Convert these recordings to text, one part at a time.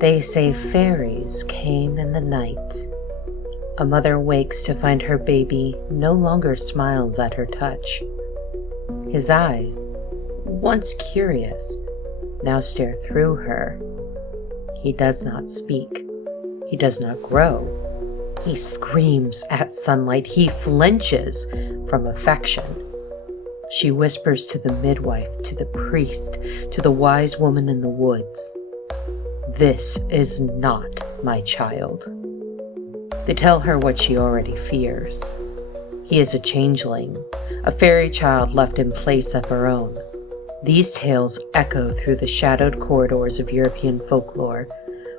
They say fairies came in the night. A mother wakes to find her baby no longer smiles at her touch. His eyes, once curious, now stare through her. He does not speak. He does not grow. He screams at sunlight. He flinches from affection. She whispers to the midwife, to the priest, to the wise woman in the woods, "This is not my child." They tell her what she already fears. He is a changeling, a fairy child left in place of her own. These tales echo through the shadowed corridors of European folklore,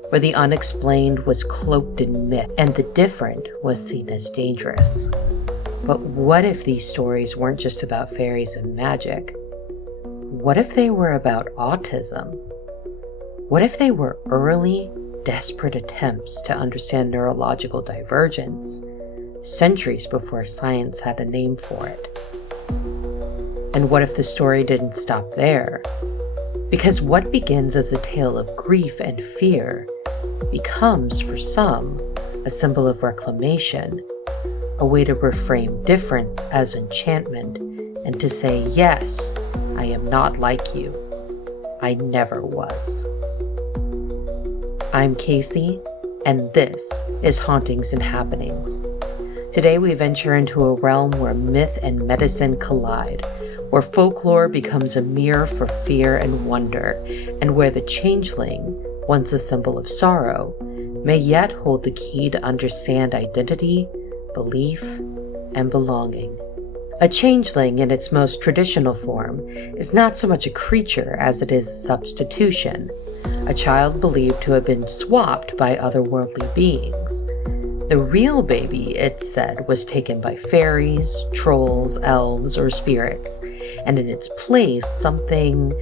where the unexplained was cloaked in myth and the different was seen as dangerous. But what if these stories weren't just about fairies and magic? What if they were about autism? What if they were early, desperate attempts to understand neurological divergence, centuries before science had a name for it? And what if the story didn't stop there? Because what begins as a tale of grief and fear becomes, for some, a symbol of reclamation, a way to reframe difference as enchantment and to say, yes, I am not like you. I never was. I'm Kasey, and this is Hauntings and Happenings. Today we venture into a realm where myth and medicine collide, where folklore becomes a mirror for fear and wonder, and where the changeling, once a symbol of sorrow, may yet hold the key to understand identity, belief, and belonging. A changeling in its most traditional form is not so much a creature as it is a substitution, a child believed to have been swapped by otherworldly beings. The real baby, it's said, was taken by fairies, trolls, elves, or spirits, and in its place, something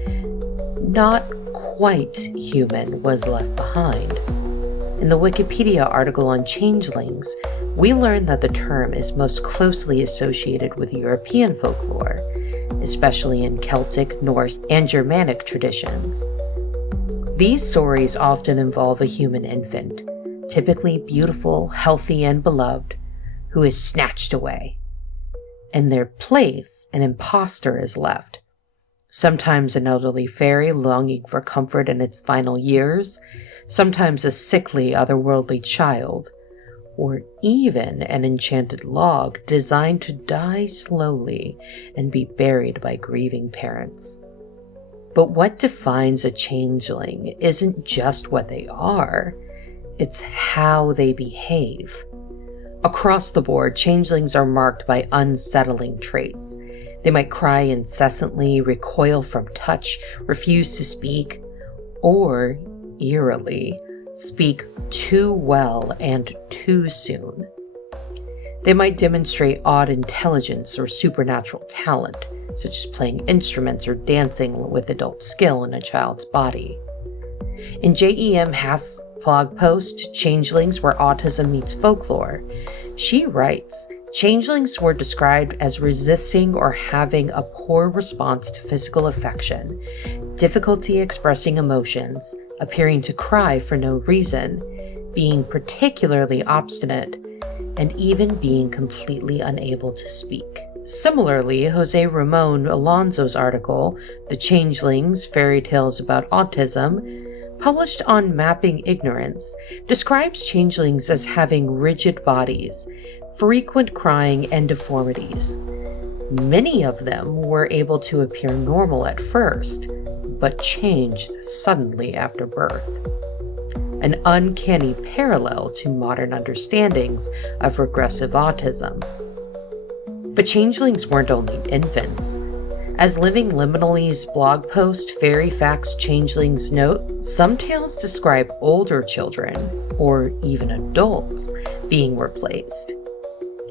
not quite human was left behind. In the Wikipedia article on changelings, we learn that the term is most closely associated with European folklore, especially in Celtic, Norse, and Germanic traditions. These stories often involve a human infant, typically beautiful, healthy, and beloved, who is snatched away. In their place, an imposter is left, sometimes an elderly fairy longing for comfort in its final years, sometimes a sickly, otherworldly child, or even an enchanted log designed to die slowly and be buried by grieving parents. But what defines a changeling isn't just what they are, it's how they behave. Across the board, changelings are marked by unsettling traits. They might cry incessantly, recoil from touch, refuse to speak, or, eerily, speak too well and too soon. They might demonstrate odd intelligence or supernatural talent, such as playing instruments or dancing with adult skill in a child's body. In J.E.M. Hath's blog post, Changelings Where Autism Meets Folklore, she writes, changelings were described as resisting or having a poor response to physical affection, difficulty expressing emotions, appearing to cry for no reason, being particularly obstinate, and even being completely unable to speak. Similarly, Jose Ramon Alonso's article, The Changelings, Fairy Tales About Autism, published on Mapping Ignorance, describes changelings as having rigid bodies, frequent crying, and deformities. Many of them were able to appear normal at first, but changed suddenly after birth. An uncanny parallel to modern understandings of regressive autism. But changelings weren't only infants. As Living Liminally's blog post, Fairy Facts Changelings note, some tales describe older children, or even adults, being replaced.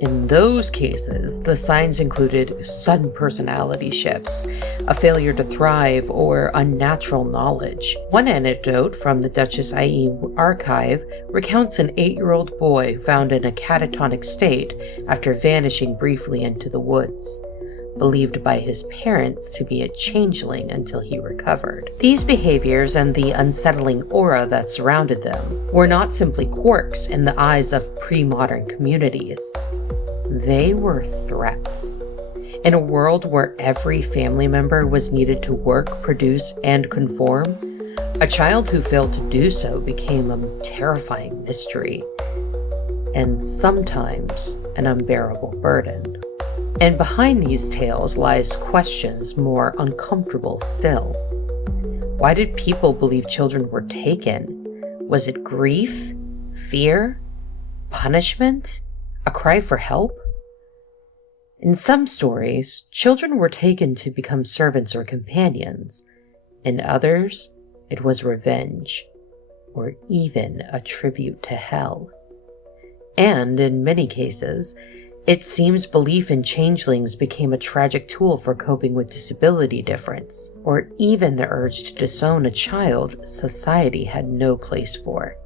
In those cases, the signs included sudden personality shifts, a failure to thrive, or unnatural knowledge. One anecdote from the Duchess IE archive recounts an 8-year-old boy found in a catatonic state after vanishing briefly into the woods. believed by his parents to be a changeling until he recovered. These behaviors and the unsettling aura that surrounded them were not simply quirks in the eyes of pre-modern communities. They were threats. In a world where every family member was needed to work, produce, and conform, a child who failed to do so became a terrifying mystery, and sometimes an unbearable burden. And behind these tales lies questions more uncomfortable still. Why did people believe children were taken? Was it grief, fear, punishment, a cry for help? In some stories, children were taken to become servants or companions. In others, it was revenge, or even a tribute to hell. And in many cases, it seems belief in changelings became a tragic tool for coping with disability difference, or even the urge to disown a child society had no place for.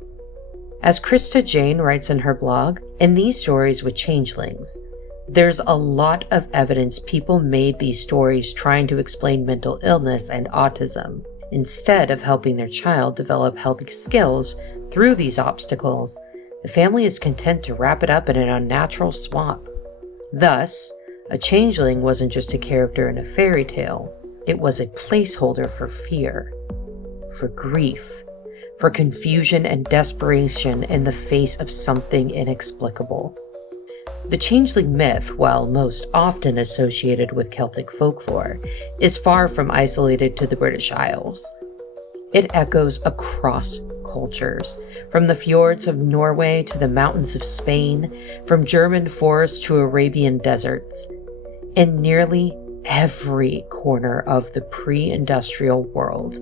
As Krista Jane writes in her blog, in these stories with changelings, there's a lot of evidence people made these stories trying to explain mental illness and autism. Instead of helping their child develop healthy skills through these obstacles, the family is content to wrap it up in an unnatural swamp. Thus, a changeling wasn't just a character in a fairy tale, it was a placeholder for fear, for grief, for confusion and desperation in the face of something inexplicable. The changeling myth, while most often associated with Celtic folklore, is far from isolated to the British Isles. It echoes across cultures, from the fjords of Norway to the mountains of Spain, from German forests to Arabian deserts. In nearly every corner of the pre-industrial world,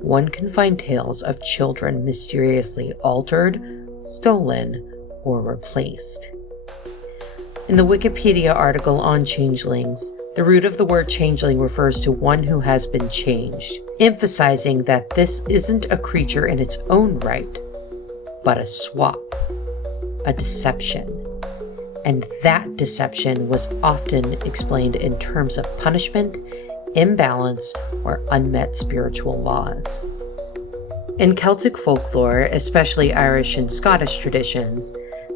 one can find tales of children mysteriously altered, stolen, or replaced. In the Wikipedia article on changelings, the root of the word changeling refers to one who has been changed, emphasizing that this isn't a creature in its own right, but a swap, a deception. And that deception was often explained in terms of punishment, imbalance, or unmet spiritual laws. In Celtic folklore, especially Irish and Scottish traditions,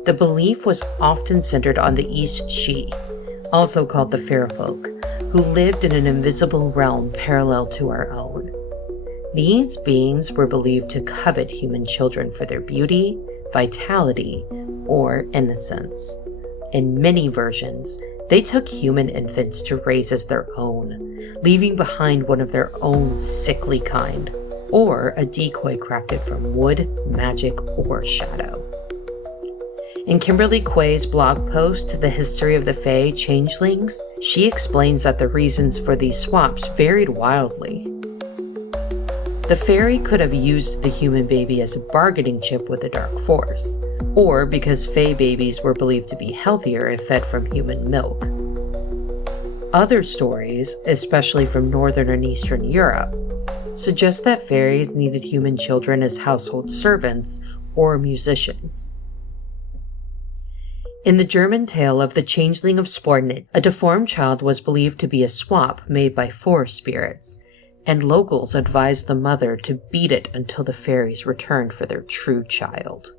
the belief was often centered on the East Sidhe, also called the Fair Folk, who lived in an invisible realm parallel to our own. These beings were believed to covet human children for their beauty, vitality, or innocence. In many versions, they took human infants to raise as their own, leaving behind one of their own sickly kind, or a decoy crafted from wood, magic, or shadow. In Kimberly Quay's blog post, The History of the Fae Changelings, she explains that the reasons for these swaps varied wildly. The fairy could have used the human baby as a bargaining chip with the dark force, or because fae babies were believed to be healthier if fed from human milk. Other stories, especially from Northern and Eastern Europe, suggest that fairies needed human children as household servants or musicians. In the German tale of the Changeling of Spornitz, a deformed child was believed to be a swap made by forest spirits, and locals advised the mother to beat it until the fairies returned for their true child.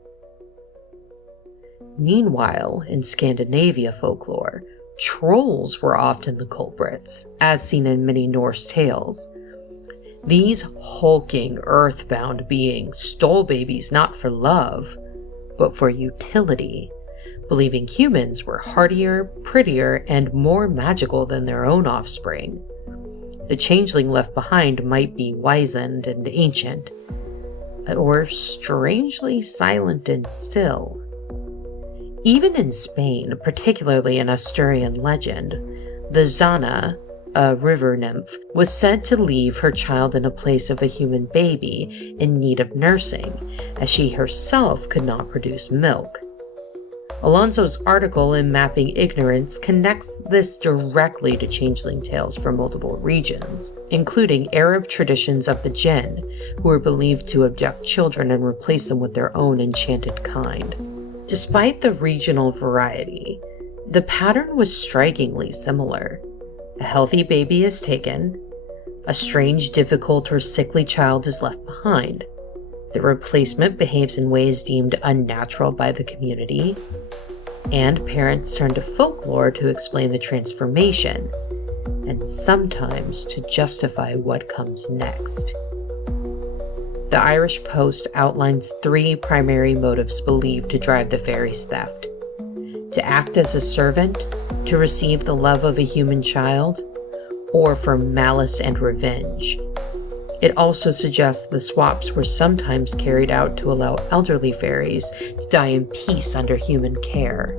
Meanwhile, in Scandinavia folklore, trolls were often the culprits, as seen in many Norse tales. These hulking, earthbound beings stole babies not for love, but for utility, believing humans were hardier, prettier, and more magical than their own offspring. The changeling left behind might be wizened and ancient, or strangely silent and still. Even in Spain, particularly in Asturian legend, the Zana, a river nymph, was said to leave her child in a place of a human baby in need of nursing, as she herself could not produce milk. Alonso's article in Mapping Ignorance connects this directly to changeling tales from multiple regions, including Arab traditions of the jinn, who were believed to abduct children and replace them with their own enchanted kind. Despite the regional variety, the pattern was strikingly similar. A healthy baby is taken, a strange, difficult, or sickly child is left behind. The replacement behaves in ways deemed unnatural by the community, and parents turn to folklore to explain the transformation, and sometimes to justify what comes next. The Irish Post outlines 3 primary motives believed to drive the fairies' theft: to act as a servant, to receive the love of a human child, or for malice and revenge. It also suggests the swaps were sometimes carried out to allow elderly fairies to die in peace under human care.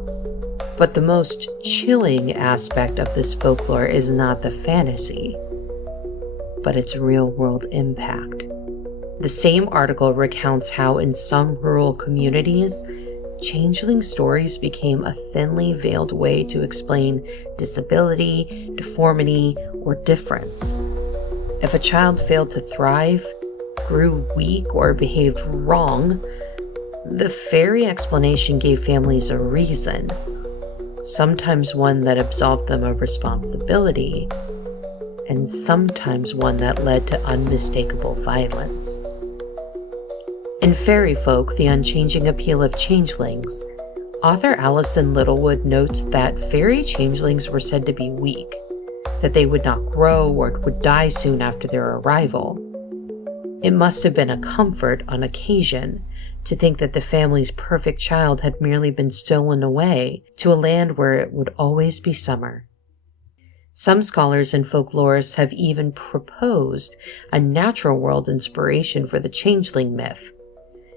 But the most chilling aspect of this folklore is not the fantasy, but its real-world impact. The same article recounts how in some rural communities, changeling stories became a thinly veiled way to explain disability, deformity, or difference. If a child failed to thrive, grew weak, or behaved wrong, the fairy explanation gave families a reason, sometimes one that absolved them of responsibility, and sometimes one that led to unmistakable violence. In Fairy Folk, The Unchanging Appeal of Changelings, author Alison Littlewood notes that fairy changelings were said to be weak, that they would not grow or would die soon after their arrival. It must have been a comfort on occasion to think that the family's perfect child had merely been stolen away to a land where it would always be summer. Some scholars and folklorists have even proposed a natural world inspiration for the changeling myth.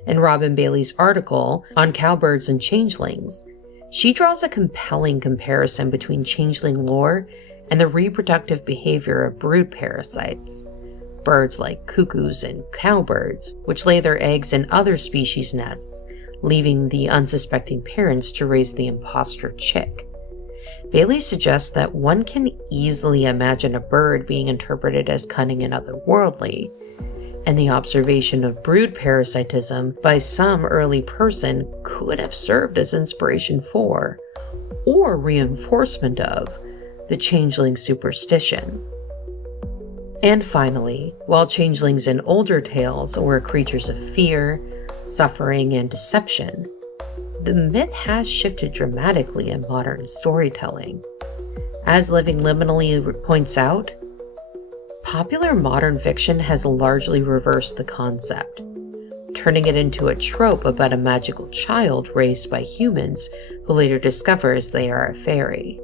In Robin Bailey's article on cowbirds and changelings, she draws a compelling comparison between changeling lore and the reproductive behavior of brood parasites, birds like cuckoos and cowbirds, which lay their eggs in other species' nests, leaving the unsuspecting parents to raise the imposter chick. Bailey suggests that one can easily imagine a bird being interpreted as cunning and otherworldly, and the observation of brood parasitism by some early person could have served as inspiration for, or reinforcement of, the changeling superstition. And finally, while changelings in older tales were creatures of fear, suffering, and deception, the myth has shifted dramatically in modern storytelling. As Living Liminally points out, popular modern fiction has largely reversed the concept, turning it into a trope about a magical child raised by humans who later discovers they are a fairy.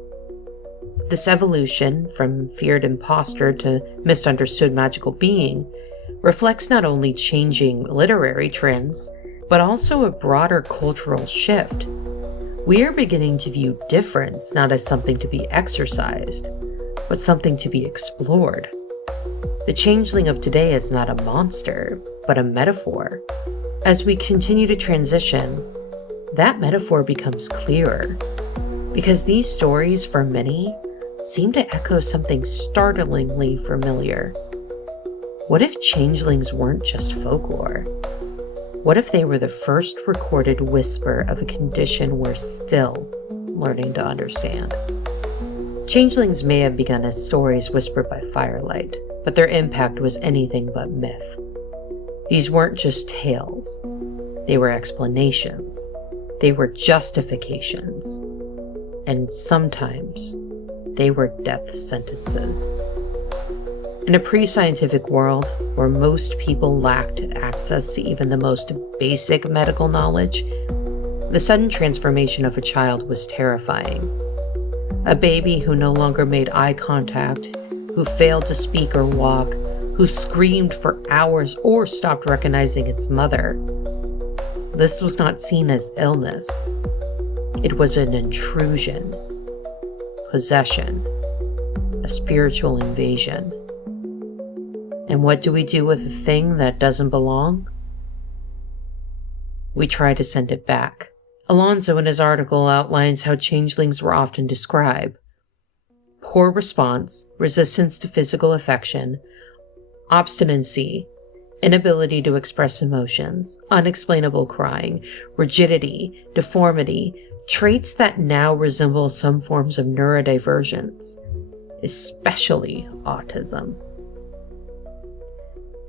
This evolution, from feared imposter to misunderstood magical being, reflects not only changing literary trends, but also a broader cultural shift. We are beginning to view difference not as something to be exercised, but something to be explored. The changeling of today is not a monster, but a metaphor. As we continue to transition, that metaphor becomes clearer, because these stories, for many, seem to echo something startlingly familiar. What if changelings weren't just folklore? What if they were the first recorded whisper of a condition we're still learning to understand? Changelings may have begun as stories whispered by firelight, but their impact was anything but myth. These weren't just tales. They were explanations. They were justifications. And sometimes, they were death sentences. In a pre-scientific world where most people lacked access to even the most basic medical knowledge, the sudden transformation of a child was terrifying. A baby who no longer made eye contact, who failed to speak or walk, who screamed for hours or stopped recognizing its mother. This was not seen as illness. It was an intrusion. Possession, a spiritual invasion. And what do we do with a thing that doesn't belong? We try to send it back. Alonso in his article outlines how changelings were often described. Poor response, resistance to physical affection, obstinacy, inability to express emotions, unexplainable crying, rigidity, deformity, traits that now resemble some forms of neurodivergence. especially autism.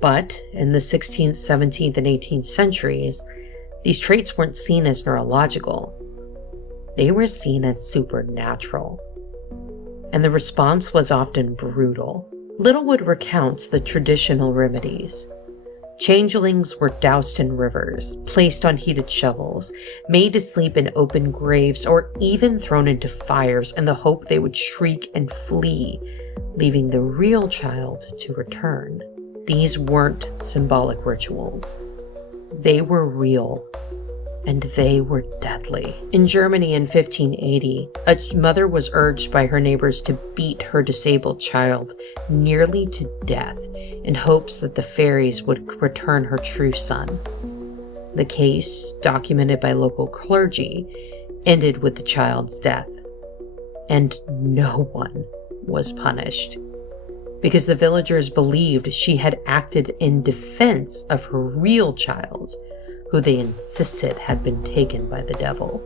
But in the 16th, 17th, and 18th centuries, these traits weren't seen as neurological. They were seen as supernatural. And the response was often brutal. Littlewood recounts the traditional remedies. Changelings were doused in rivers, placed on heated shovels, made to sleep in open graves, or even thrown into fires in the hope they would shriek and flee, leaving the real child to return. These weren't symbolic rituals. They were real, and they were deadly. In Germany in 1580, a mother was urged by her neighbors to beat her disabled child nearly to death in hopes that the fairies would return her true son. The case, documented by local clergy, ended with the child's death, and no one was punished, because the villagers believed she had acted in defense of her real child, who they insisted had been taken by the devil.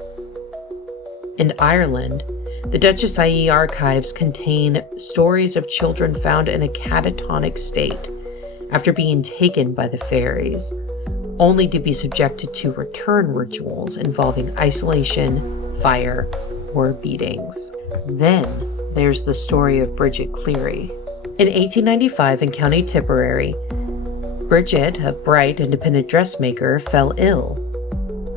In Ireland, the Duchess IE archives contain stories of children found in a catatonic state after being taken by the fairies, only to be subjected to return rituals involving isolation, fire, or beatings. Then there's the story of Bridget Cleary. In 1895 in County Tipperary, Bridget, a bright, independent dressmaker, fell ill.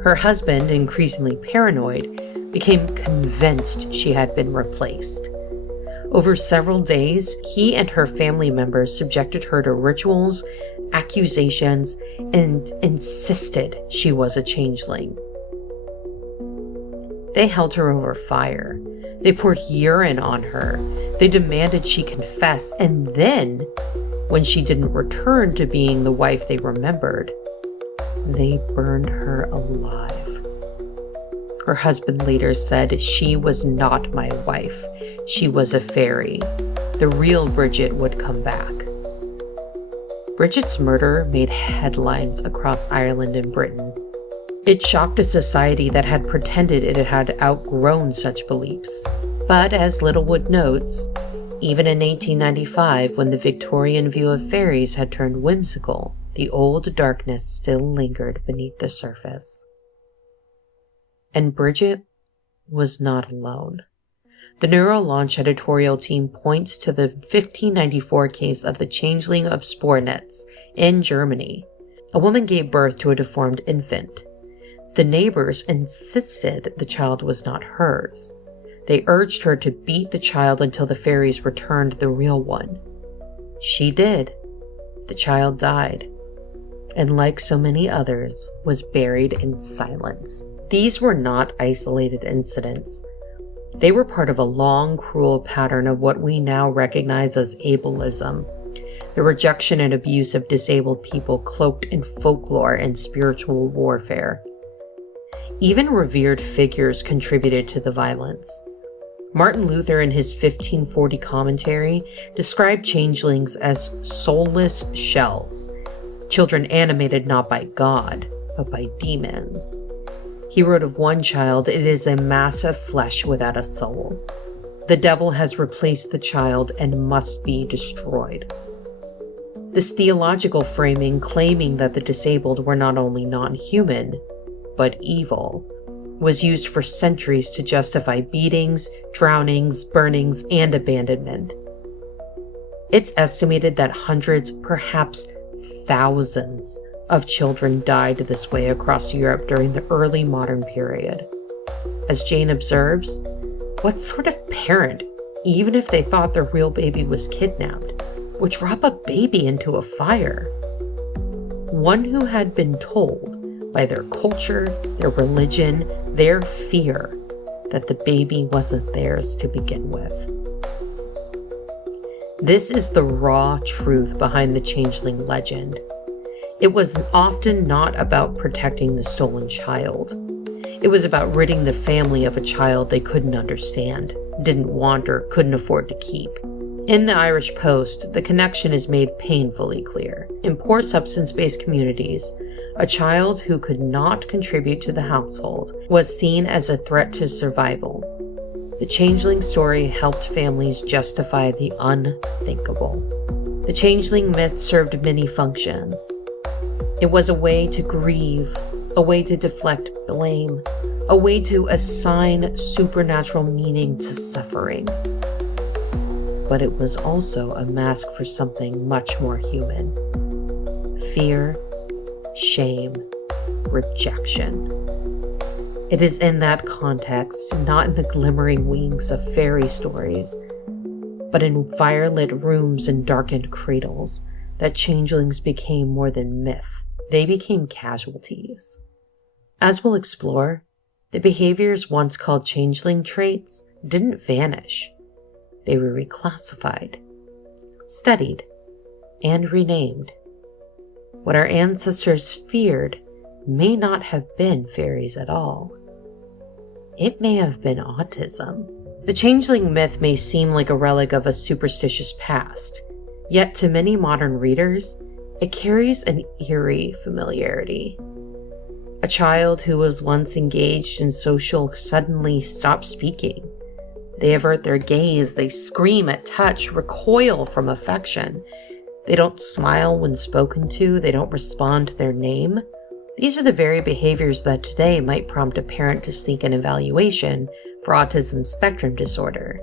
Her husband, increasingly paranoid, became convinced she had been replaced. Over several days, he and her family members subjected her to rituals, accusations, and insisted she was a changeling. They held her over fire. They poured urine on her. They demanded she confess, and then, when she didn't return to being the wife they remembered, they burned her alive. Her husband later said, "She was not my wife. She was a fairy. The real Bridget would come back." Bridget's murder made headlines across Ireland and Britain. It shocked a society that had pretended it had outgrown such beliefs. But as Littlewood notes, even in 1895, when the Victorian view of fairies had turned whimsical, the old darkness still lingered beneath the surface. And Bridget was not alone. The NeuroLaunch editorial team points to the 1594 case of the changeling of Spornitz in Germany. A woman gave birth to a deformed infant. The neighbors insisted the child was not hers. They urged her to beat the child until the fairies returned the real one. She did. The child died, and like so many others, was buried in silence. These were not isolated incidents. They were part of a long, cruel pattern of what we now recognize as ableism, the rejection and abuse of disabled people cloaked in folklore and spiritual warfare. Even revered figures contributed to the violence. Martin Luther, in his 1540 commentary, described changelings as soulless shells, children animated not by God, but by demons. He wrote of one child, "It is a mass of flesh without a soul. The devil has replaced the child and must be destroyed." This theological framing, claiming that the disabled were not only non-human, but evil, was used for centuries to justify beatings, drownings, burnings, and abandonment. It's estimated that hundreds, perhaps thousands, of children died this way across Europe during the early modern period. As Jane observes, what sort of parent, even if they thought their real baby was kidnapped, would drop a baby into a fire? One who had been told by their culture, their religion, their fear, that the baby wasn't theirs to begin with. This is the raw truth behind the changeling legend. It was often not about protecting the stolen child. It was about ridding the family of a child they couldn't understand, didn't want, or couldn't afford to keep. In the Irish Post, the connection is made painfully clear. In poor substance-based communities, a child who could not contribute to the household was seen as a threat to survival. The changeling story helped families justify the unthinkable. The changeling myth served many functions. It was a way to grieve, a way to deflect blame, a way to assign supernatural meaning to suffering. But it was also a mask for something much more human. Fear, shame, rejection. It is in that context, not in the glimmering wings of fairy stories, but in firelit rooms and darkened cradles, that changelings became more than myth. They became casualties. As we'll explore, the behaviors once called changeling traits didn't vanish. They were reclassified, studied, and renamed. What our ancestors feared may not have been fairies at all. It may have been autism. The changeling myth may seem like a relic of a superstitious past, yet to many modern readers, it carries an eerie familiarity. A child who was once engaged in social suddenly stops speaking. They avert their gaze, they scream at touch, recoil from affection. They don't smile when spoken to, they don't respond to their name. These are the very behaviors that today might prompt a parent to seek an evaluation for autism spectrum disorder,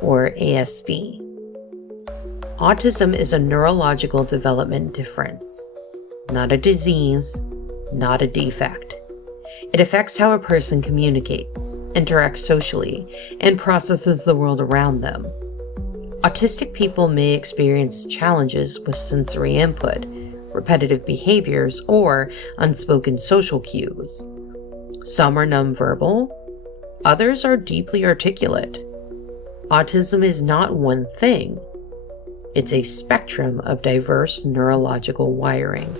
or ASD. Autism is a neurological development difference, not a disease, not a defect. It affects how a person communicates, interacts socially, and processes the world around them. Autistic people may experience challenges with sensory input, repetitive behaviors, or unspoken social cues. Some are nonverbal, others are deeply articulate. Autism is not one thing. It's a spectrum of diverse neurological wiring.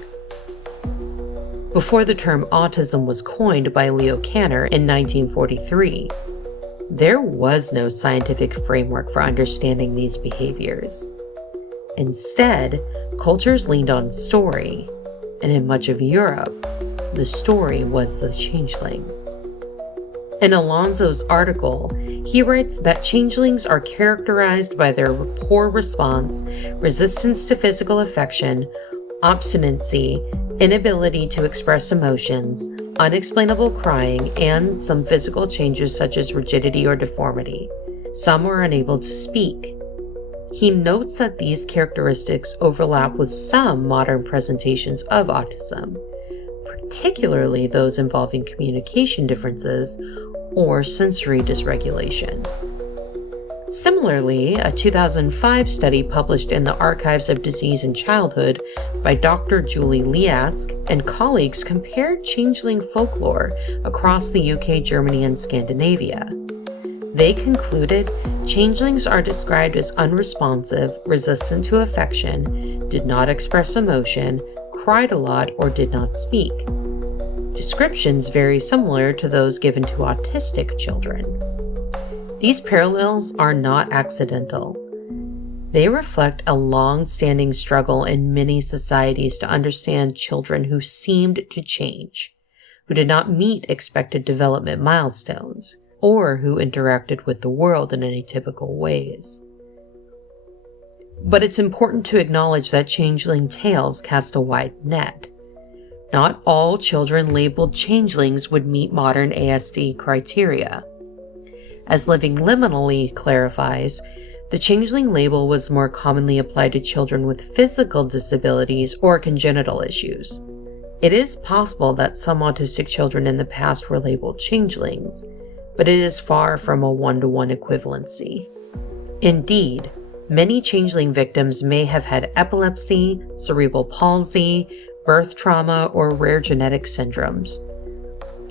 Before the term autism was coined by Leo Kanner in 1943, there was no scientific framework for understanding these behaviors. Instead, cultures leaned on story, and in much of Europe, the story was the changeling. In Alonso's article, he writes that changelings are characterized by their poor response, resistance to physical affection, obstinacy, inability to express emotions, unexplainable crying, and some physical changes such as rigidity or deformity. Some are unable to speak. He notes that these characteristics overlap with some modern presentations of autism, particularly those involving communication differences or sensory dysregulation. Similarly, a 2005 study published in the Archives of Disease in Childhood by Dr. Julie Liask and colleagues compared changeling folklore across the UK, Germany, and Scandinavia. They concluded changelings are described as unresponsive, resistant to affection, did not express emotion, cried a lot, or did not speak. Descriptions very similar to those given to autistic children. These parallels are not accidental. They reflect a long-standing struggle in many societies to understand children who seemed to change, who did not meet expected development milestones, or who interacted with the world in atypical ways. But it's important to acknowledge that changeling tales cast a wide net. Not all children labeled changelings would meet modern ASD criteria. As Living Liminally clarifies, the changeling label was more commonly applied to children with physical disabilities or congenital issues. It is possible that some autistic children in the past were labeled changelings, but it is far from a one-to-one equivalency. Indeed, many changeling victims may have had epilepsy, cerebral palsy, birth trauma, or rare genetic syndromes.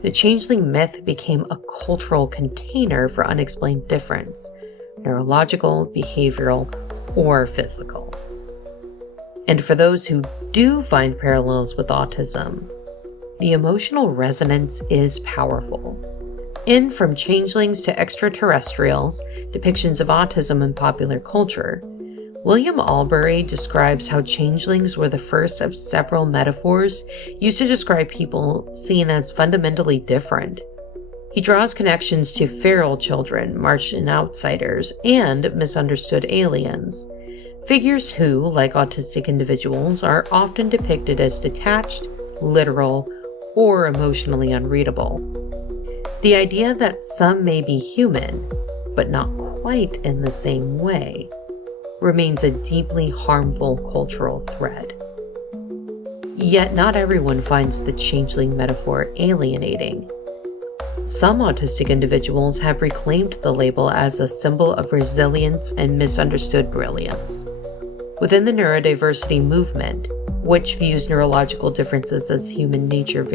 The changeling myth became a cultural container for unexplained difference, neurological, behavioral, or physical. And for those who do find parallels with autism, the emotional resonance is powerful. In From Changelings to Extraterrestrials, Depictions of Autism in Popular Culture, William Albury describes how changelings were the first of several metaphors used to describe people seen as fundamentally different. He draws connections to feral children, Martian outsiders, and misunderstood aliens, figures who, like autistic individuals, are often depicted as detached, literal, or emotionally unreadable. The idea that some may be human, but not quite in the same way, remains a deeply harmful cultural thread. Yet not everyone finds the changeling metaphor alienating. Some autistic individuals have reclaimed the label as a symbol of resilience and misunderstood brilliance. Within the neurodiversity movement, which views neurological differences as human nature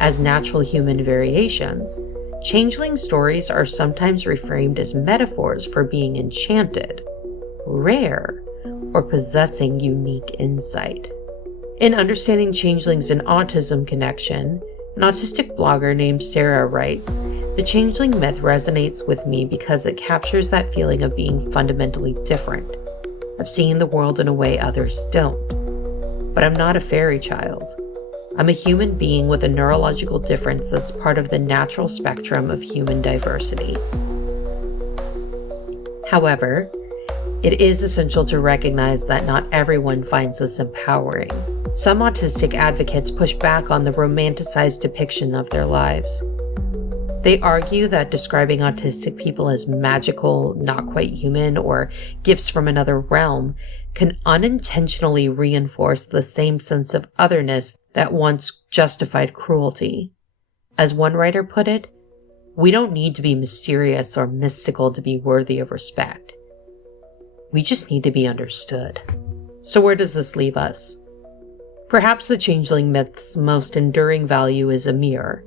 as natural human variations, changeling stories are sometimes reframed as metaphors for being enchanted, rare, or possessing unique insight. In Understanding Changelings and Autism Connection, an autistic blogger named Sarah writes, "The changeling myth resonates with me because it captures that feeling of being fundamentally different, of seeing the world in a way others don't. But I'm not a fairy child. I'm a human being with a neurological difference that's part of the natural spectrum of human diversity." However, it is essential to recognize that not everyone finds this empowering. Some autistic advocates push back on the romanticized depiction of their lives. They argue that describing autistic people as magical, not quite human, or gifts from another realm can unintentionally reinforce the same sense of otherness that once justified cruelty. As one writer put it, "We don't need to be mysterious or mystical to be worthy of respect. We just need to be understood." So where does this leave us? Perhaps the changeling myth's most enduring value is a mirror,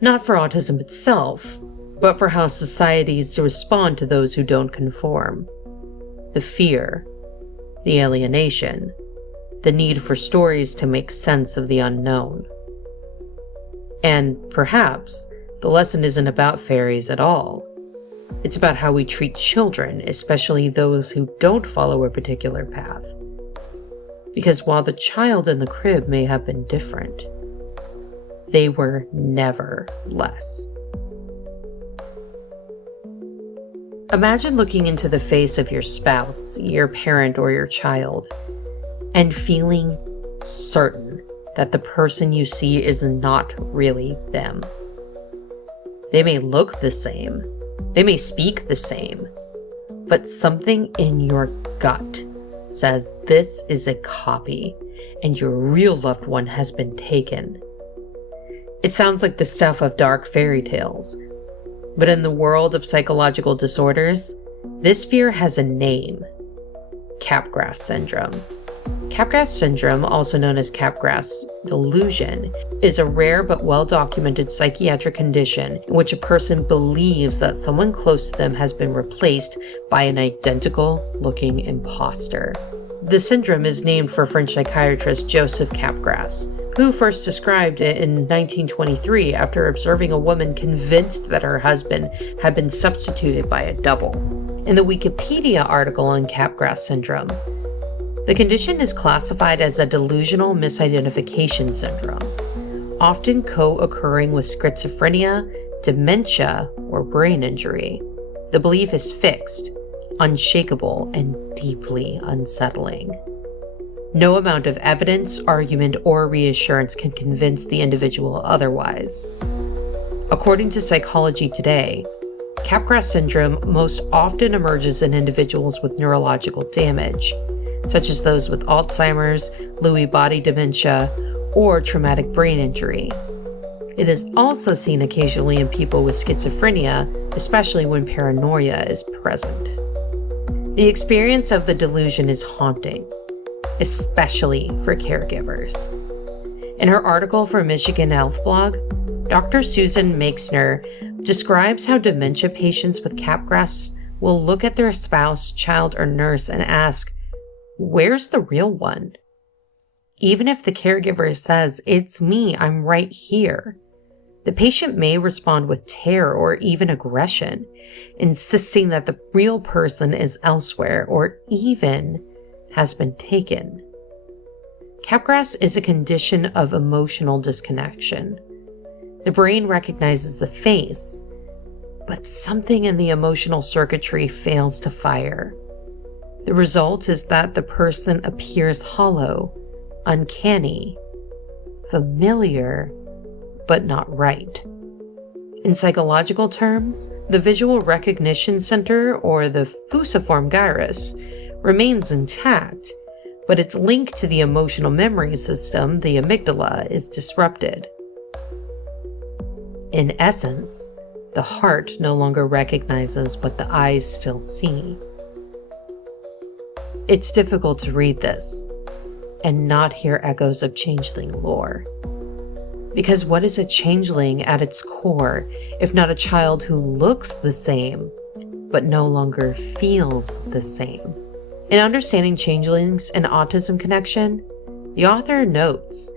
not for autism itself, but for how societies respond to those who don't conform. The fear, the alienation, the need for stories to make sense of the unknown. And perhaps the lesson isn't about fairies at all. It's about how we treat children, especially those who don't follow a particular path. Because while the child in the crib may have been different, they were never less. Imagine looking into the face of your spouse, your parent, or your child, and feeling certain that the person you see is not really them. They may look the same, they may speak the same, but something in your gut says this is a copy and your real loved one has been taken. It sounds like the stuff of dark fairy tales, but in the world of psychological disorders, this fear has a name: Capgras Syndrome. Capgras Syndrome, also known as Capgras delusion, is a rare but well-documented psychiatric condition in which a person believes that someone close to them has been replaced by an identical-looking imposter. The syndrome is named for French psychiatrist Joseph Capgras, who first described it in 1923 after observing a woman convinced that her husband had been substituted by a double. In the Wikipedia article on Capgras Syndrome, the condition is classified as a delusional misidentification syndrome, often co-occurring with schizophrenia, dementia, or brain injury. The belief is fixed, unshakable, and deeply unsettling. No amount of evidence, argument, or reassurance can convince the individual otherwise. According to Psychology Today, Capgras syndrome most often emerges in individuals with neurological damage, such as those with Alzheimer's, Lewy body dementia, or traumatic brain injury. It is also seen occasionally in people with schizophrenia, especially when paranoia is present. The experience of the delusion is haunting, especially for caregivers. In her article for Michigan Health Blog, Dr. Susan Meixner describes how dementia patients with Capgras will look at their spouse, child, or nurse and ask, "Where's the real one?" Even if the caregiver says, "It's me, I'm right here," the patient may respond with terror or even aggression, insisting that the real person is elsewhere or even has been taken. Capgras is a condition of emotional disconnection. The brain recognizes the face, but something in the emotional circuitry fails to fire. The result is that the person appears hollow, uncanny, familiar, but not right. In psychological terms, the visual recognition center, or the fusiform gyrus, remains intact, but its link to the emotional memory system, the amygdala, is disrupted. In essence, the heart no longer recognizes what the eyes still see. It's difficult to read this and not hear echoes of changeling lore. Because what is a changeling at its core if not a child who looks the same, but no longer feels the same? In understanding changelings and autism connection, the author notes,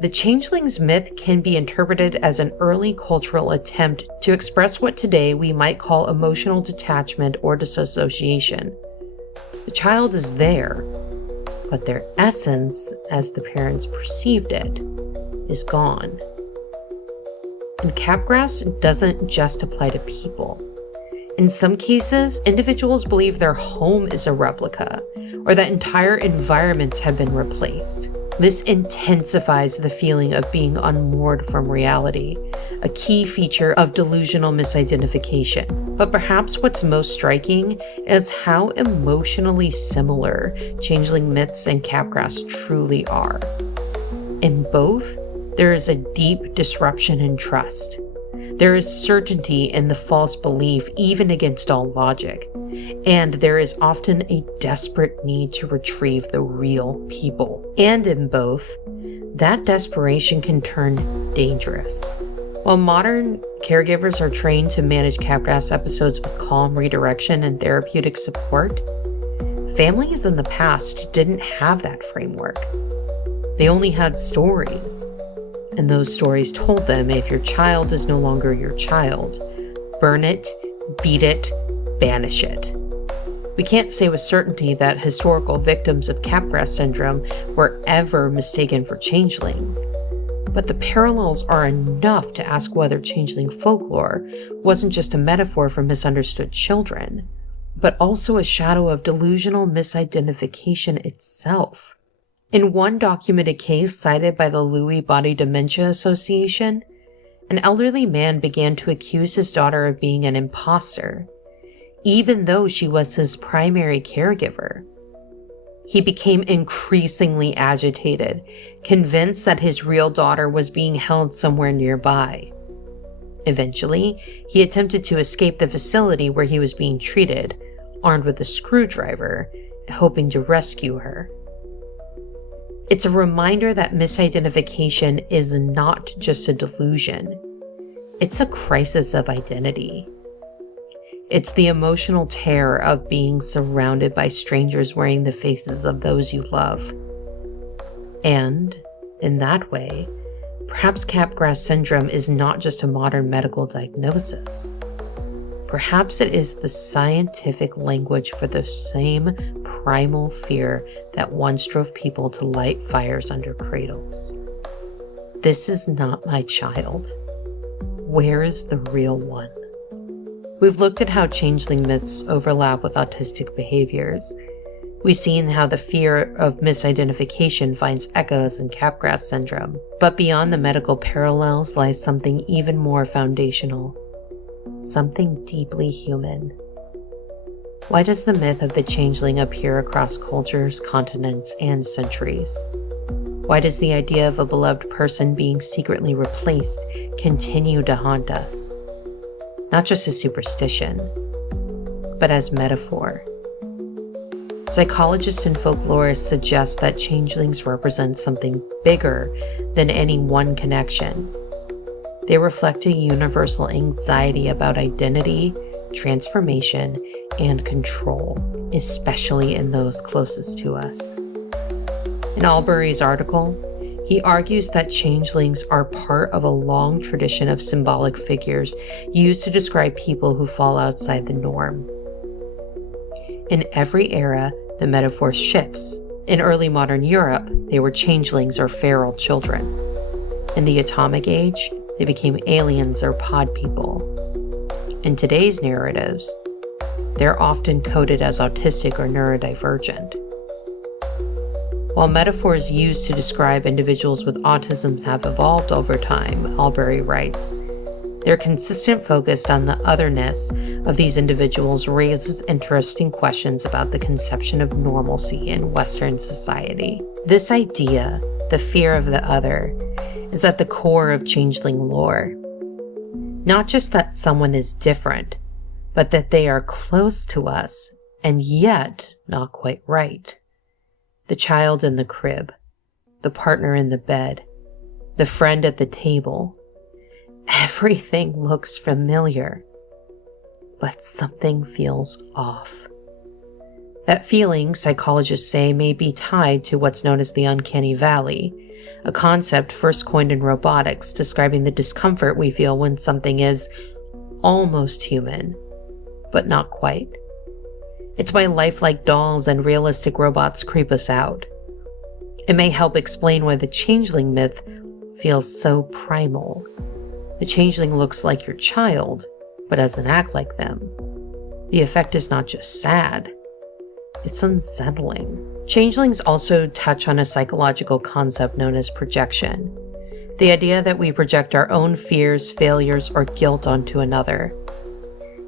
the changelings myth can be interpreted as an early cultural attempt to express what today we might call emotional detachment or disassociation. The child is there, but their essence, as the parents perceived it, is gone. And Capgras doesn't just apply to people. In some cases, individuals believe their home is a replica, or that entire environments have been replaced. This intensifies the feeling of being unmoored from reality, a key feature of delusional misidentification. But perhaps what's most striking is how emotionally similar changeling myths and Capgras truly are. In both, there is a deep disruption in trust. There is certainty in the false belief, even against all logic. And there is often a desperate need to retrieve the real people. And in both, that desperation can turn dangerous. While modern caregivers are trained to manage Capgras episodes with calm redirection and therapeutic support, families in the past didn't have that framework. They only had stories. And those stories told them if your child is no longer your child, burn it, beat it, banish it. We can't say with certainty that historical victims of Capgras syndrome were ever mistaken for changelings, but the parallels are enough to ask whether changeling folklore wasn't just a metaphor for misunderstood children, but also a shadow of delusional misidentification itself. In one documented case cited by the Lewy Body Dementia Association, an elderly man began to accuse his daughter of being an imposter, even though she was his primary caregiver. He became increasingly agitated, convinced that his real daughter was being held somewhere nearby. Eventually, he attempted to escape the facility where he was being treated, armed with a screwdriver, hoping to rescue her. It's a reminder that misidentification is not just a delusion. It's a crisis of identity. It's the emotional terror of being surrounded by strangers wearing the faces of those you love. And, in that way, perhaps Capgras syndrome is not just a modern medical diagnosis. Perhaps it is the scientific language for the same primal fear that once drove people to light fires under cradles. This is not my child. Where is the real one? We've looked at how changeling myths overlap with autistic behaviors. We've seen how the fear of misidentification finds echoes in Capgras syndrome. But beyond the medical parallels lies something even more foundational. Something deeply human. Why does the myth of the changeling appear across cultures, continents, and centuries? Why does the idea of a beloved person being secretly replaced continue to haunt us? Not just as superstition, but as metaphor. Psychologists and folklorists suggest that changelings represent something bigger than any one connection. They reflect a universal anxiety about identity, transformation, and control, especially in those closest to us. In Albury's article, he argues that changelings are part of a long tradition of symbolic figures used to describe people who fall outside the norm. In every era, the metaphor shifts. In early modern Europe, they were changelings or feral children. In the Atomic Age, they became aliens or pod people. In today's narratives, they're often coded as autistic or neurodivergent. While metaphors used to describe individuals with autism have evolved over time, Albury writes, their consistent focus on the otherness of these individuals raises interesting questions about the conception of normalcy in Western society. This idea, the fear of the other, is at the core of changeling lore. Not just that someone is different, but that they are close to us and yet not quite right. The child in the crib, the partner in the bed, the friend at the table. Everything looks familiar, but something feels off. That feeling, psychologists say, may be tied to what's known as the uncanny valley, a concept first coined in robotics, describing the discomfort we feel when something is almost human, but not quite. It's why lifelike dolls and realistic robots creep us out. It may help explain why the changeling myth feels so primal. The changeling looks like your child, but doesn't act like them. The effect is not just sad, it's unsettling. Changelings also touch on a psychological concept known as projection. The idea that we project our own fears, failures, or guilt onto another.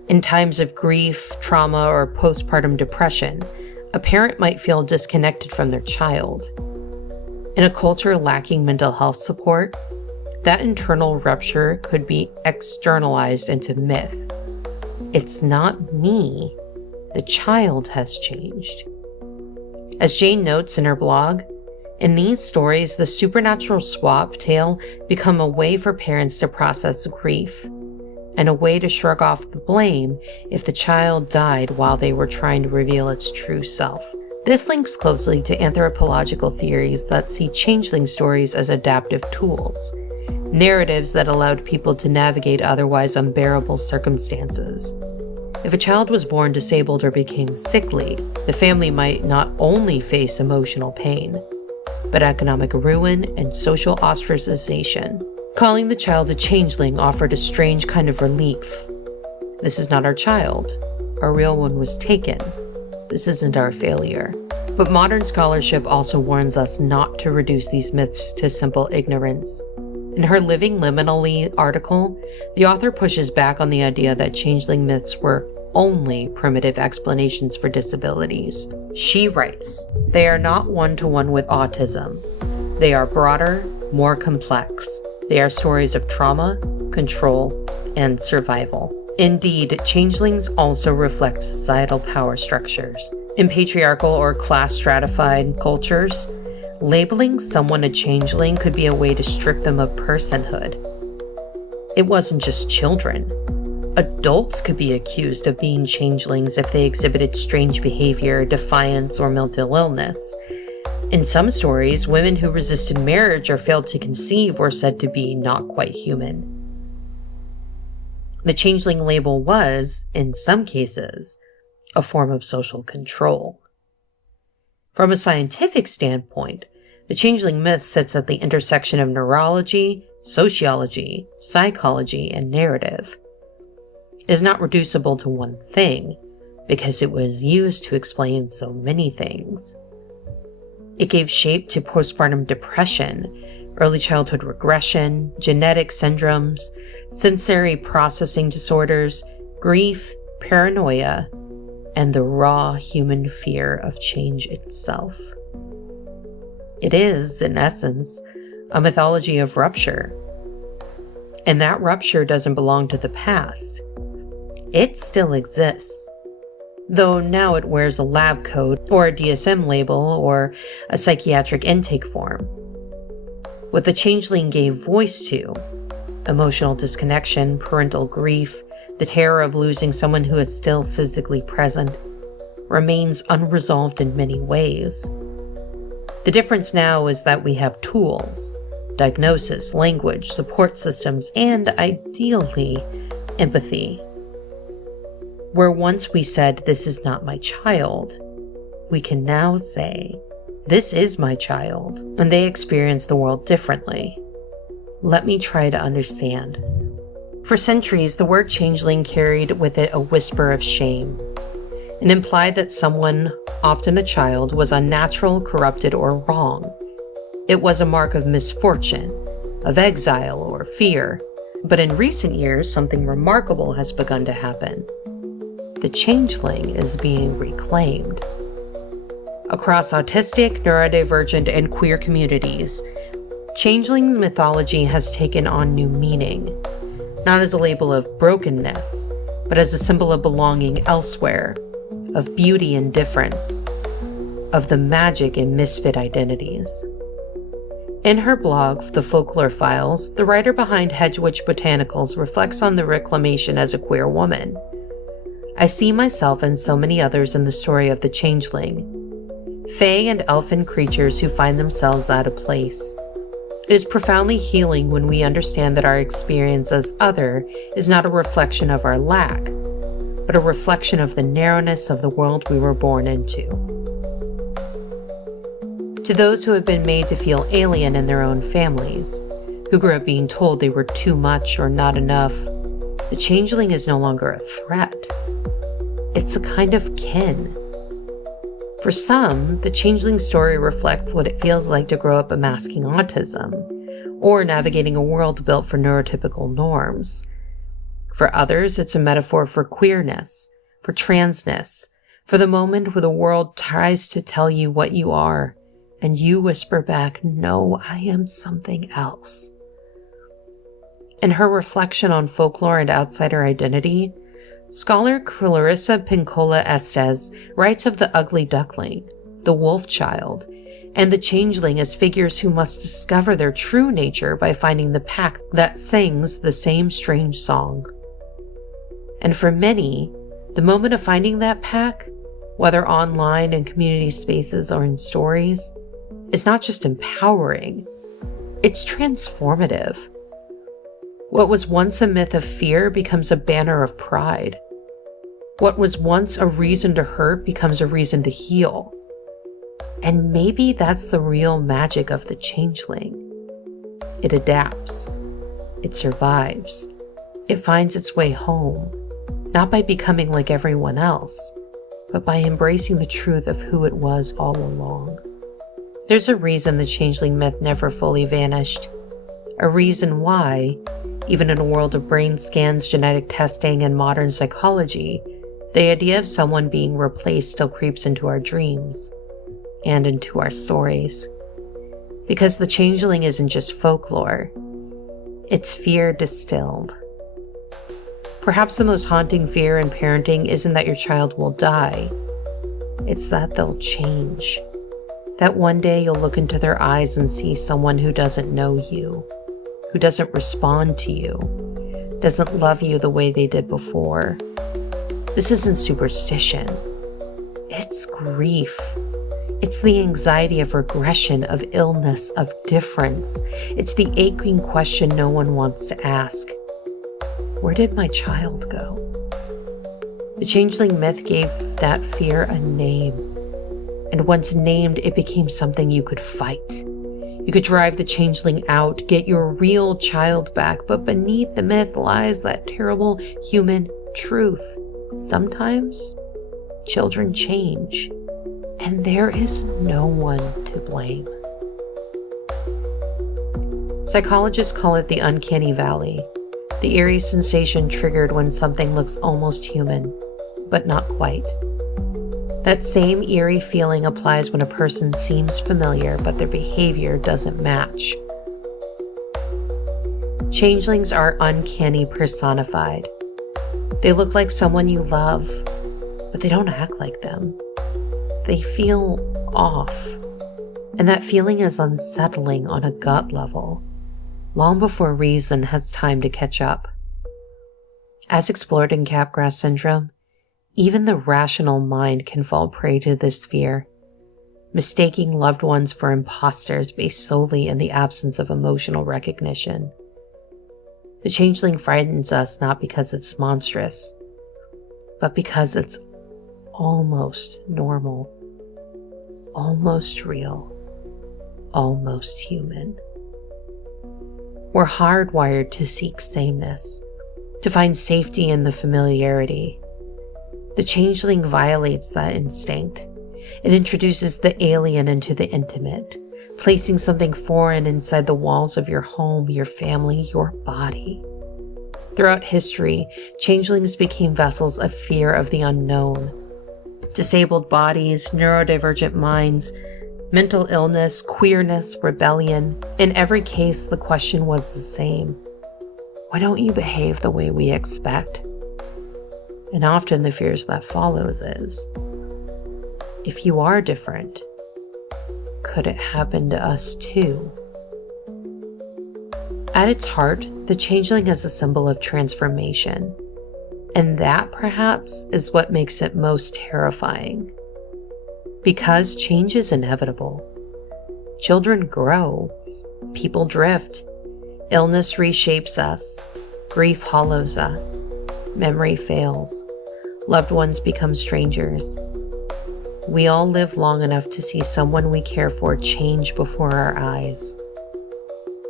In times of grief, trauma, or postpartum depression, a parent might feel disconnected from their child. In a culture lacking mental health support, that internal rupture could be externalized into myth. It's not me. The child has changed. As Jane notes in her blog, in these stories, the supernatural swap tale become a way for parents to process grief, and a way to shrug off the blame if the child died while they were trying to reveal its true self. This links closely to anthropological theories that see changeling stories as adaptive tools, narratives that allowed people to navigate otherwise unbearable circumstances. If a child was born disabled or became sickly, the family might not only face emotional pain, but economic ruin and social ostracization. Calling the child a changeling offered a strange kind of relief. This is not our child. Our real one was taken. This isn't our failure. But modern scholarship also warns us not to reduce these myths to simple ignorance. In her Living Liminally article, the author pushes back on the idea that changeling myths were only primitive explanations for disabilities. She writes, they are not one-to-one with autism. They are broader, more complex. They are stories of trauma, control, and survival. Indeed, changelings also reflect societal power structures. In patriarchal or class-stratified cultures, labeling someone a changeling could be a way to strip them of personhood. It wasn't just children. Adults could be accused of being changelings if they exhibited strange behavior, defiance, or mental illness. In some stories, women who resisted marriage or failed to conceive were said to be not quite human. The changeling label was, in some cases, a form of social control. From a scientific standpoint, the changeling myth sits at the intersection of neurology, sociology, psychology, and narrative. It is not reducible to one thing, because it was used to explain so many things. It gave shape to postpartum depression, early childhood regression, genetic syndromes, sensory processing disorders, grief, paranoia, and the raw human fear of change itself. It is, in essence, a mythology of rupture. And that rupture doesn't belong to the past. It still exists, though now it wears a lab coat or a DSM label or a psychiatric intake form. What the changeling gave voice to, emotional disconnection, parental grief, the terror of losing someone who is still physically present, remains unresolved in many ways. The difference now is that we have tools, diagnosis, language, support systems, and ideally, empathy. Where once we said, "This is not my child," we can now say, "This is my child," and they experience the world differently. let me try to understand. For centuries, the word changeling carried with it a whisper of shame. It implied that someone, often a child, was unnatural, corrupted, or wrong. It was a mark of misfortune, of exile, or fear. But in recent years, something remarkable has begun to happen. The changeling is being reclaimed. Across autistic, neurodivergent, and queer communities, changeling mythology has taken on new meaning, not as a label of brokenness, but as a symbol of belonging elsewhere, of beauty and difference, of the magic in misfit identities. In her blog, The Folklore Files, the writer behind Hedgewitch Botanicals reflects on the reclamation as a queer woman. I see myself and so many others in the story of the changeling, fae and elfin creatures who find themselves out of place. It is profoundly healing when we understand that our experience as other is not a reflection of our lack, but a reflection of the narrowness of the world we were born into. To those who have been made to feel alien in their own families, who grew up being told they were too much or not enough, the changeling is no longer a threat. It's a kind of kin. For some, the changeling story reflects what it feels like to grow up masking autism, or navigating a world built for neurotypical norms. For others, it's a metaphor for queerness, for transness, for the moment where the world tries to tell you what you are, and you whisper back, "No, I am something else." In her reflection on folklore and outsider identity, scholar Clarissa Pinkola Estes writes of the ugly duckling, the wolf child, and the changeling as figures who must discover their true nature by finding the pack that sings the same strange song. And for many, the moment of finding that pack, whether online in community spaces or in stories, is not just empowering, it's transformative. What was once a myth of fear becomes a banner of pride. What was once a reason to hurt becomes a reason to heal. And maybe that's the real magic of the changeling. It adapts. It survives. It finds its way home, not by becoming like everyone else, but by embracing the truth of who it was all along. There's a reason the changeling myth never fully vanished. A reason why, even in a world of brain scans, genetic testing, and modern psychology, the idea of someone being replaced still creeps into our dreams and into our stories. Because the changeling isn't just folklore, it's fear distilled. Perhaps the most haunting fear in parenting isn't that your child will die, it's that they'll change. That one day you'll look into their eyes and see someone who doesn't know you, who doesn't respond to you, doesn't love you the way they did before. This isn't superstition. It's grief. It's the anxiety of regression, of illness, of difference. It's the aching question no one wants to ask. Where did my child go? The changeling myth gave that fear a name. And once named, it became something you could fight. You could drive the changeling out, get your real child back, but beneath the myth lies that terrible human truth. Sometimes children change, and there is no one to blame. Psychologists call it the uncanny valley, the eerie sensation triggered when something looks almost human, but not quite. That same eerie feeling applies when a person seems familiar, but their behavior doesn't match. Changelings are uncanny personified. They look like someone you love, but they don't act like them. They feel off, and that feeling is unsettling on a gut level, long before reason has time to catch up. As explored in Capgras Syndrome, even the rational mind can fall prey to this fear, mistaking loved ones for imposters based solely in the absence of emotional recognition. The changeling frightens us not because it's monstrous, but because it's almost normal, almost real, almost human. We're hardwired to seek sameness, to find safety in the familiarity. The changeling violates that instinct. It introduces the alien into the intimate, placing something foreign inside the walls of your home, your family, your body. Throughout history, changelings became vessels of fear of the unknown. Disabled bodies, neurodivergent minds, mental illness, queerness, rebellion. In every case, the question was the same. Why don't you behave the way we expect? And often the fears that follows is, if you are different, could it happen to us too? At its heart, the changeling is a symbol of transformation. And that, perhaps, is what makes it most terrifying. Because change is inevitable. Children grow, people drift, illness reshapes us, grief hollows us, memory fails, loved ones become strangers. We all live long enough to see someone we care for change before our eyes.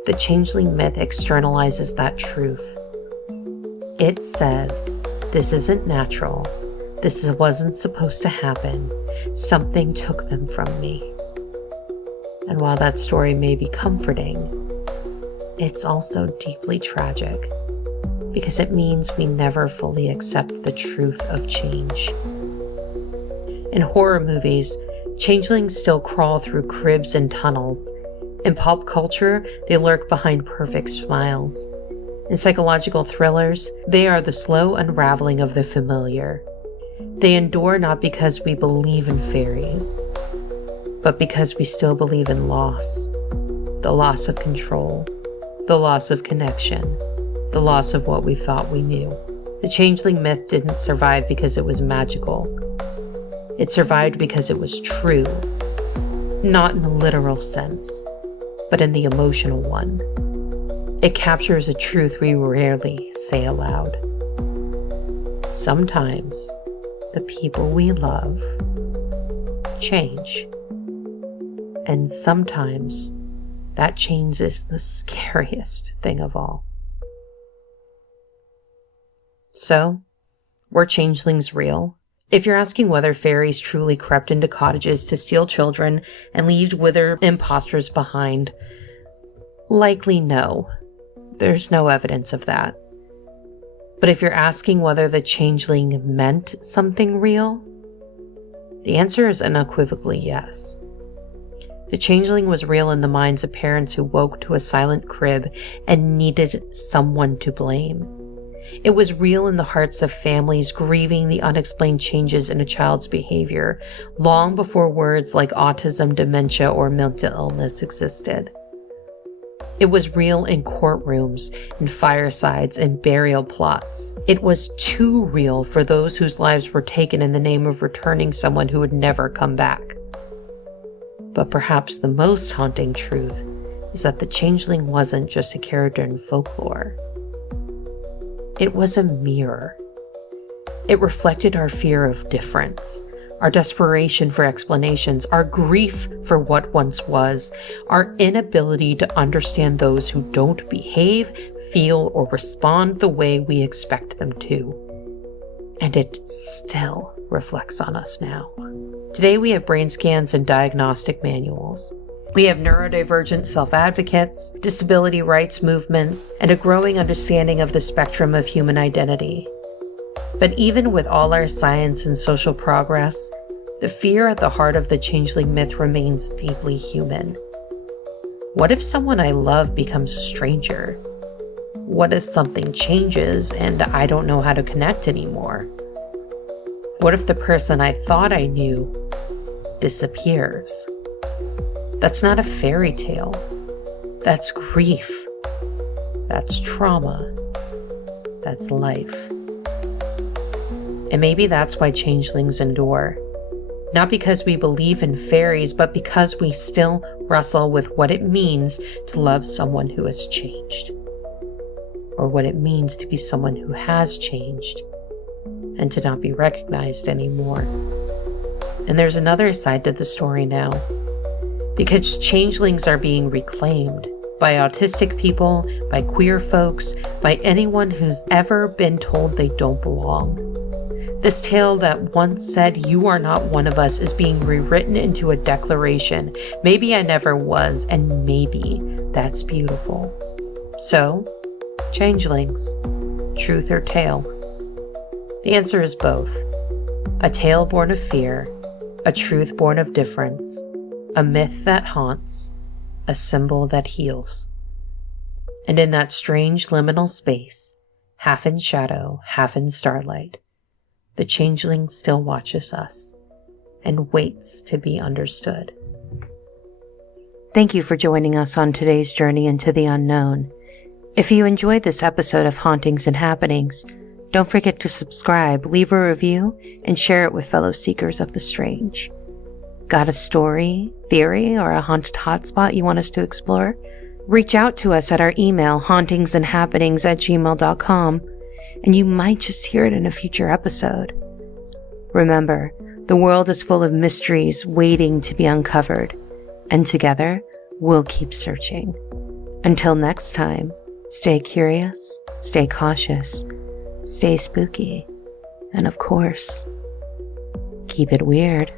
The changeling myth externalizes that truth. It says, this isn't natural. This wasn't supposed to happen. Something took them from me. And while that story may be comforting, it's also deeply tragic because it means we never fully accept the truth of change. In horror movies, changelings still crawl through cribs and tunnels. In pop culture, they lurk behind perfect smiles. In psychological thrillers, they are the slow unraveling of the familiar. They endure not because we believe in fairies, but because we still believe in loss. The loss of control, the loss of connection, the loss of what we thought we knew. The changeling myth didn't survive because it was magical. It survived because it was true, not in the literal sense, but in the emotional one. It captures a truth we rarely say aloud. Sometimes the people we love change. And sometimes that change is the scariest thing of all. So, were changelings real? If you're asking whether fairies truly crept into cottages to steal children and leave withered imposters behind, likely no. There's no evidence of that. But if you're asking whether the changeling meant something real, the answer is unequivocally yes. The changeling was real in the minds of parents who woke to a silent crib and needed someone to blame. It was real in the hearts of families grieving the unexplained changes in a child's behavior long before words like autism, dementia, or mental illness existed. It was real in courtrooms, in firesides, and burial plots. It was too real for those whose lives were taken in the name of returning someone who would never come back. But perhaps the most haunting truth is that the changeling wasn't just a character in folklore. It was a mirror. It reflected our fear of difference, our desperation for explanations, our grief for what once was, our inability to understand those who don't behave, feel, or respond the way we expect them to. And it still reflects on us now. Today we have brain scans and diagnostic manuals. We have neurodivergent self-advocates, disability rights movements, and a growing understanding of the spectrum of human identity. But even with all our science and social progress, the fear at the heart of the changeling myth remains deeply human. What if someone I love becomes a stranger? What if something changes and I don't know how to connect anymore? What if the person I thought I knew disappears? That's not a fairy tale. That's grief. That's trauma. That's life. And maybe that's why changelings endure. Not because we believe in fairies, but because we still wrestle with what it means to love someone who has changed. Or what it means to be someone who has changed and to not be recognized anymore. And there's another side to the story now. Because changelings are being reclaimed by autistic people, by by queer folks, by anyone who's ever been told they don't belong. This tale that once said, "You are not one of us," is being rewritten into a declaration. Maybe I never was, and maybe that's beautiful. So, changelings, truth or tale? The answer is both. A tale born of fear, a truth born of difference, a myth that haunts, a symbol that heals. And in that strange liminal space, half in shadow, half in starlight, the changeling still watches us and waits to be understood. Thank you for joining us on today's journey into the unknown. If you enjoyed this episode of Hauntings and Happenings, don't forget to subscribe, leave a review, and share it with fellow seekers of the strange. Got a story, theory, or a haunted hotspot you want us to explore? Reach out to us at our email, hauntingsandhappenings@gmail.com, and you might just hear it in a future episode. Remember, the world is full of mysteries waiting to be uncovered, and together, we'll keep searching. Until next time, stay curious, stay cautious, stay spooky, and of course, keep it weird.